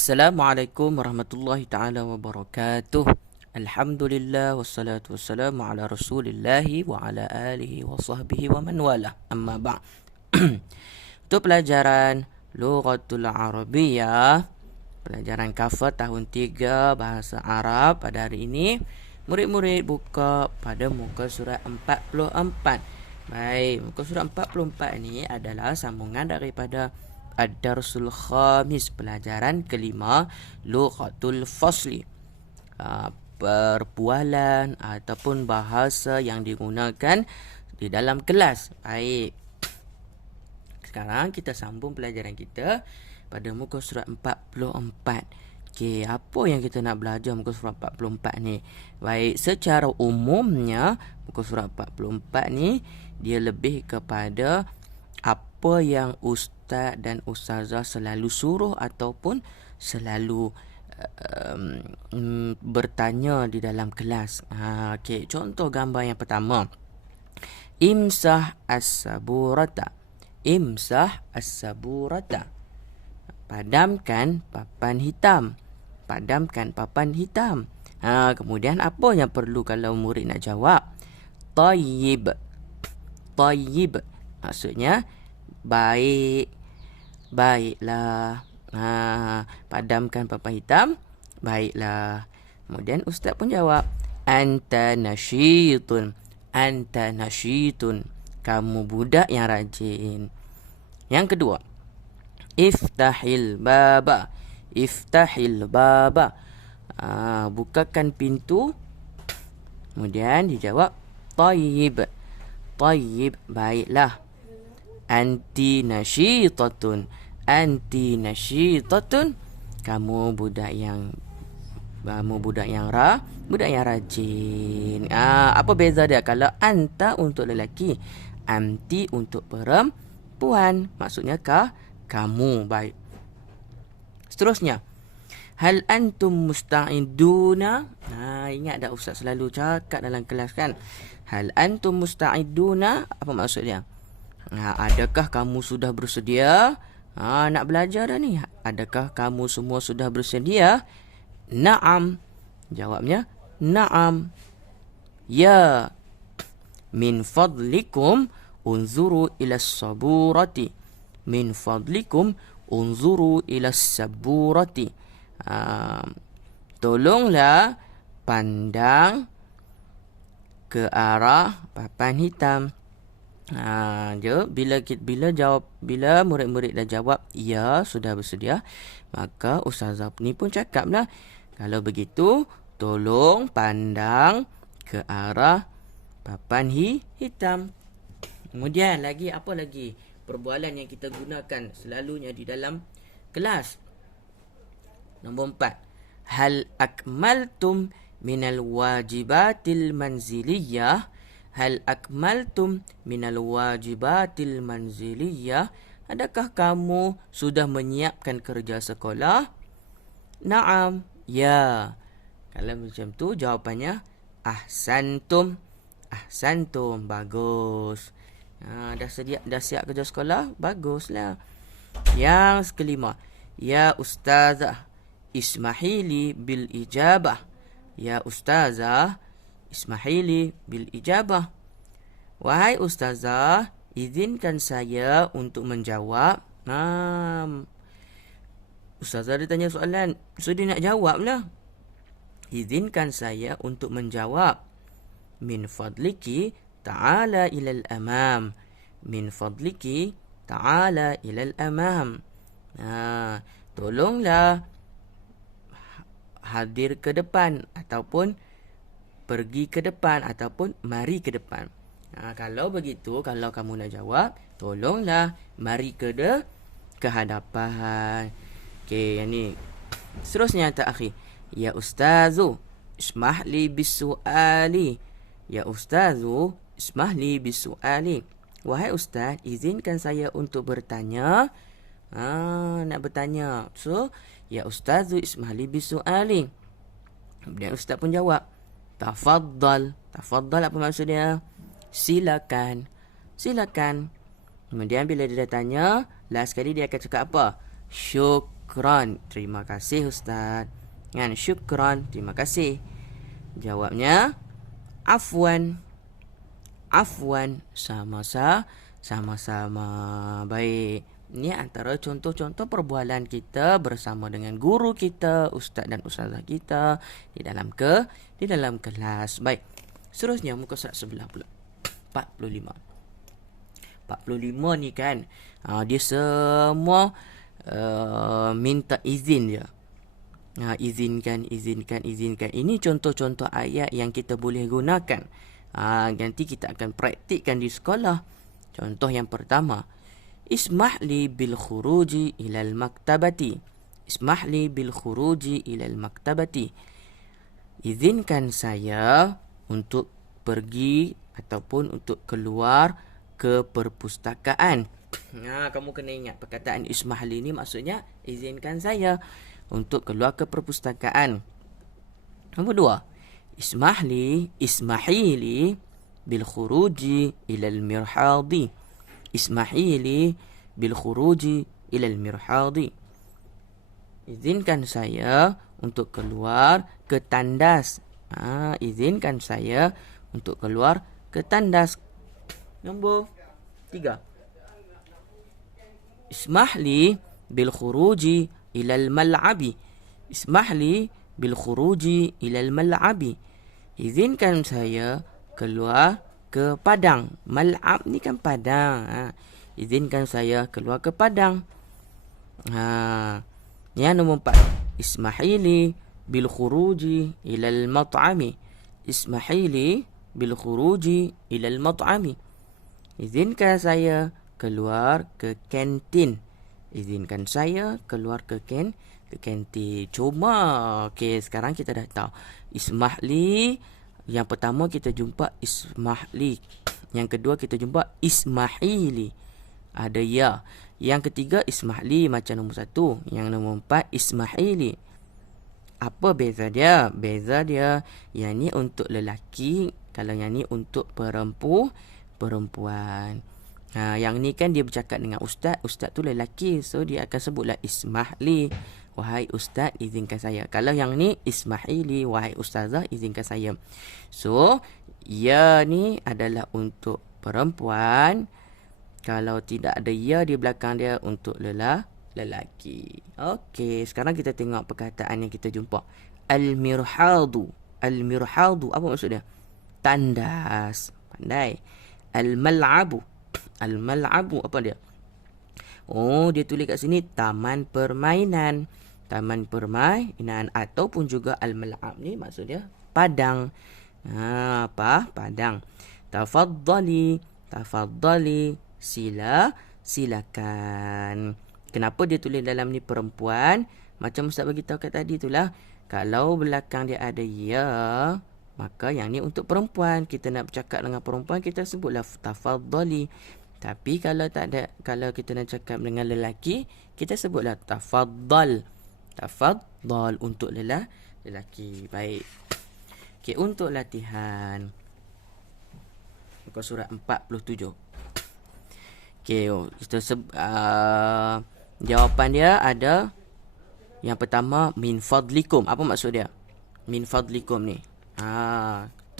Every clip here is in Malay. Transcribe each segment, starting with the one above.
Assalamualaikum warahmatullahi taala wabarakatuh. Alhamdulillah wassalatu wassalamu ala Rasulillahi wa ala alihi wa sahbihi wa man wala. Amma ba'. Untuk pelajaran Lughatul Arabiyyah, pelajaran kafah tahun 3 bahasa Arab pada hari ini, murid-murid buka pada muka surat 44. Baik, muka surat 44 ini adalah sambungan daripada Ad-Darsul Khamis, pelajaran kelima, Lughatul Fasli, perbualan ataupun bahasa yang digunakan di dalam kelas. Baik, sekarang kita sambung pelajaran kita pada muka surat 44. Okey, apa yang kita nak belajar muka surat 44 ni? Baik, secara umumnya muka surat 44 ni dia lebih kepada apa yang ustaz dan ustazah selalu suruh ataupun selalu bertanya di dalam kelas. Okey, contoh gambar yang pertama. Imsah as-saburata. Imsah as-saburata. Padamkan papan hitam. Padamkan papan hitam. Kemudian apa yang perlu kalau murid nak jawab? Tayyib. Tayyib. Maksudnya baik. Baiklah. Padamkan papan hitam. Baiklah. Kemudian ustaz pun jawab, anta nasyitun. Anta nasyitun. Kamu budak yang rajin. Yang kedua, iftahil baba. Iftahil baba. Bukakan pintu. Kemudian dijawab tayyib. Tayyib, baiklah. Anti nasyitatun. Anti nasyitatun. Kamu budak yang rajin. Apa beza dia? Kalau anta untuk lelaki, anti untuk perempuan. Maksudnya kamu. Baik. Seterusnya, hal antum musta'iduna. Ingat dah ustaz selalu cakap dalam kelas kan? Hal antum musta'iduna. Apa maksud dia? Adakah kamu sudah bersedia? Nak belajar dah ni. Adakah kamu semua sudah bersedia? Naam. Jawabnya naam. Ya. Min fadlikum unzuru ila saburati. Min fadlikum unzuru ila saburati. Tolonglah pandang ke arah papan hitam. Bila murid-murid dah jawab ya, sudah bersedia, maka ustazah ni pun cakaplah, kalau begitu tolong pandang ke arah papan hitam. Kemudian apa lagi perbualan yang kita gunakan selalunya di dalam kelas? Nombor 4. Hal akmaltum minal wajibatil manziliyah. Hal akmaltum minal wajibatil manziliyah. Adakah kamu sudah menyiapkan kerja sekolah? Naam. Ya. Kalau macam tu jawapannya ahsantum. Ahsantum. Bagus. Dah siap kerja sekolah? Baguslah. Yang kelima. Ya ustazah, ismahili bil ijabah. Ya ustazah, ismahili bil ijabah. Wahai ustazah, izinkan saya untuk menjawab. Ustazah dia tanya soalan, so dia nak jawab lah. Izinkan saya untuk menjawab. Min fadliki ta'ala ilal amam. Min fadliki ta'ala ilal amam. Tolonglah hadir ke depan ataupun pergi ke depan ataupun mari ke depan. Kalau begitu, kalau kamu nak jawab, tolonglah mari ke hadapan. Okey, yang ni. Seterusnya yang terakhir. Ya ustazu, ismahli bisuali. Ya ustazu, ismahli bisuali. Wahai ustaz, izinkan saya untuk bertanya. Nak bertanya. So, ya ustazu, ismahli bisuali. Kemudian ustaz pun jawab, tafaddal. Tafaddal apa maksud dia? Silakan. Silakan. Kemudian bila dia dah tanya, last sekali dia akan cakap apa? syukran. Terima kasih Ustaz. Kan, syukran, terima kasih. Jawabnya afwan. Afwan, sama-sama. Baik. Ini antara contoh-contoh perbualan kita bersama dengan guru kita, ustaz dan ustazah kita di dalam kelas. Baik. Seterusnya muka surat sebelah pula. 45. 45 ni kan, dia semua minta izin dia. Izinkan. Ini contoh-contoh ayat yang kita boleh gunakan. Nanti kita akan praktikkan di sekolah. Contoh yang pertama, ismah li bil khuruji ilal maktabati. Ismah li bil khuruji ilal maktabati. Izinkan saya untuk pergi ataupun untuk keluar ke perpustakaan. Kamu kena ingat perkataan ismah li ni maksudnya izinkan saya untuk keluar ke perpustakaan. Nombor 2, ismahili bil khuruji ilal mirhadi. Ismahili bil khuruji ilal mirhadi. Izinkan saya untuk keluar ke tandas. Izinkan saya untuk keluar ke tandas. Nombor 3, ismahli bil khuruji ilal mal'abi. Ismahli bil khuruji ilal mal'abi. Izinkan saya keluar ke padang. Mal'ab ni kan padang. Izinkan saya keluar ke padang. Yang nombor 4, ismahili bil khuruji ilal mat'ami. Ismahili bil khuruji ilal mat'ami. Izinkan saya keluar ke kantin. Izinkan saya keluar ke kantin. Cuma sekarang kita dah tahu ismahli. Yang pertama kita jumpa ismahli. Yang kedua kita jumpa ismahili. Ada ya. Yang ketiga ismahli macam nombor 1. Yang nombor 4 ismahili. Apa beza dia? Beza dia yang ni untuk lelaki, kalau yang ni untuk perempuan. Yang ni kan dia bercakap dengan ustaz. Ustaz tu lelaki, so dia akan sebutlah ismahli. Wahai ustaz, izinkan saya. Kalau yang ni ismahili, wahai ustazah, izinkan saya. So ya ni adalah untuk perempuan. Kalau tidak ada ya di belakang dia, untuk lelaki. Okey, sekarang kita tengok perkataan yang kita jumpa. Al-mirhadu. Al-mirhadu apa maksud dia? Tandas. Pandai. Al-mal'abu. Al-mal'abu apa dia? Dia tulis kat sini taman permainan. Taman permainan ataupun juga al-mal'ab ni maksud dia padang. Apa? Padang. Tafaddali. Tafaddali. Silakan. Kenapa dia tulis dalam ni perempuan? Macam Ustaz bagi tahu kat tadi itulah. Kalau belakang dia ada ya, maka yang ni untuk perempuan. Kita nak bercakap dengan perempuan, kita sebutlah tafaddali. Tapi kalau tak ada, kalau kita nak cakap dengan lelaki, kita sebutlah tafaddal. Tafaddal untuk lelaki. Baik. Okey, untuk latihan muka surat 47. Okey, kita jawapan dia ada yang pertama min fadlikum. Apa maksud dia? Min fadlikum ni.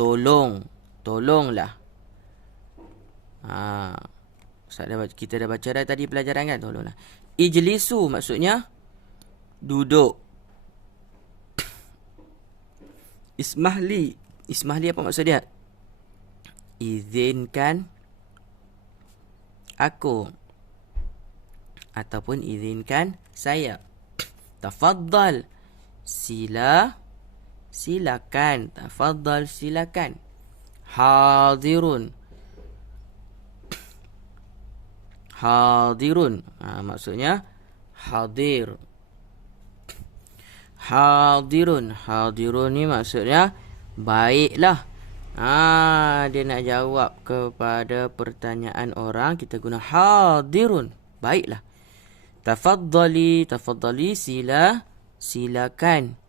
Tolonglah. Kita dah baca dah tadi pelajaran kan, tolonglah. Ijlisu maksudnya duduk. Ismahli apa maksud dia? Izinkan aku ataupun izinkan saya. Tafaddal, silakan. Tafaddal, silakan. Hadirun, maksudnya hadir. Hadirun ni maksudnya baiklah. Dia nak jawab kepada pertanyaan orang, kita guna hadirun, baiklah. Tafaddali, silakan.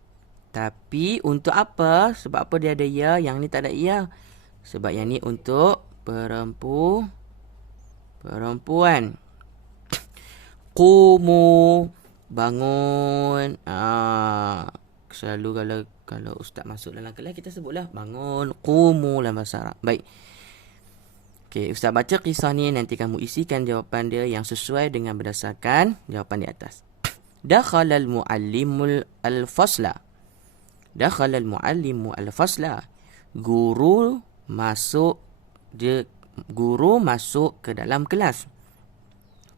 Tapi untuk apa? Sebab apa dia ada ya, yang ni tak ada ya? Sebab yang ni untuk perempuan. Qumu, bangun. Selalu kalau ustaz masuk dalam kelas kita sebutlah bangun, qumu dalam bahasa Arab. Baik. Okey, ustaz baca kisah ni, nanti kamu isikan jawapan dia yang sesuai dengan berdasarkan jawapan di atas. Dakhala al-muallimu al-fasla. Dakhala al-muallimu al-fasla. Guru masuk ke dalam kelas.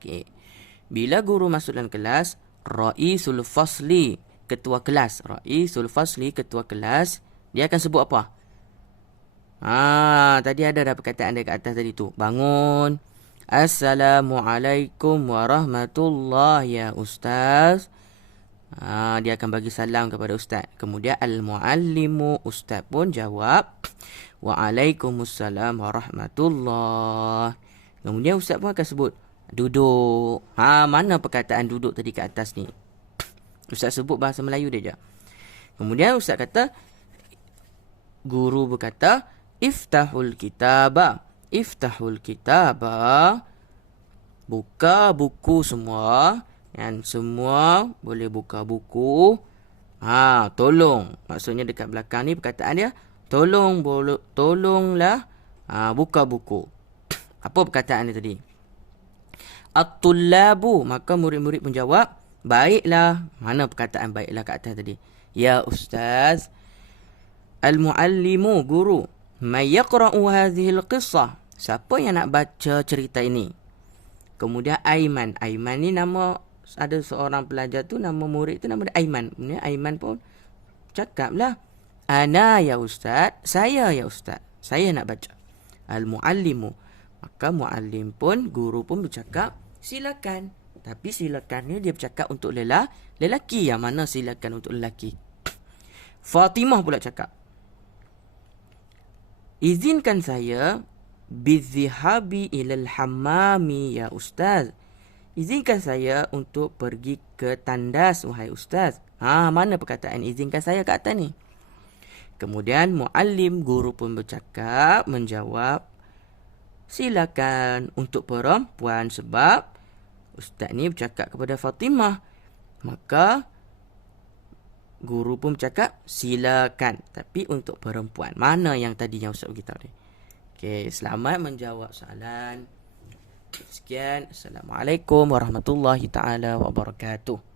Okey. Bila guru masuk dalam kelas, raisul fasli, ketua kelas. Raisul fasli, ketua kelas, dia akan sebut apa? Tadi ada dah perkataan dia kat atas tadi tu. Bangun. Assalamualaikum warahmatullahi ya ustaz. Dia akan bagi salam kepada ustaz. Kemudian al-muallimu, ustaz pun jawab waalaikumsalam warahmatullahi. Kemudian ustaz pun akan sebut duduk. Mana perkataan duduk tadi kat atas ni? Ustaz sebut bahasa Melayu dia je. Kemudian ustaz kata, guru berkata, iftahul kitaba. Iftahul kitaba. Buka buku semua. Yang semua boleh buka buku. Tolong. Maksudnya dekat belakang ni perkataan dia, tolonglah buka buku. Apa perkataan dia tadi? At-tullabu. Maka murid-murid pun jawab, baiklah. Mana perkataan baiklah kat atas tadi? Ya ustaz. Al-muallimu, guru. May yaqra'u hadhihi al-qissah. Siapa yang nak baca cerita ini? Kemudian Aiman. Aiman ni nama, ada seorang pelajar tu, nama murid tu nama dia Aiman. Kemudian Aiman pun cakaplah, ana ya ustaz. Saya ya ustaz. Saya nak baca. Al-muallimu. Maka muallim pun, guru pun bercakap, silakan. Tapi silakan ni dia bercakap untuk lelaki. Yang mana silakan untuk lelaki? Fatimah pula cakap, izinkan saya bizihabi ilal hammami ya ustaz. Izinkan saya untuk pergi ke tandas wahai ustaz. Mana perkataan izinkan saya kat atas ni? Kemudian muallim, guru pun bercakap, menjawab, silakan untuk perempuan, sebab ustaz ni bercakap kepada Fatimah. Maka guru pun bercakap, silakan. Tapi untuk perempuan. Mana yang tadi yang ustaz beritahu ni? Okey, selamat menjawab soalan. Sekian. Assalamualaikum warahmatullahi taala wabarakatuh.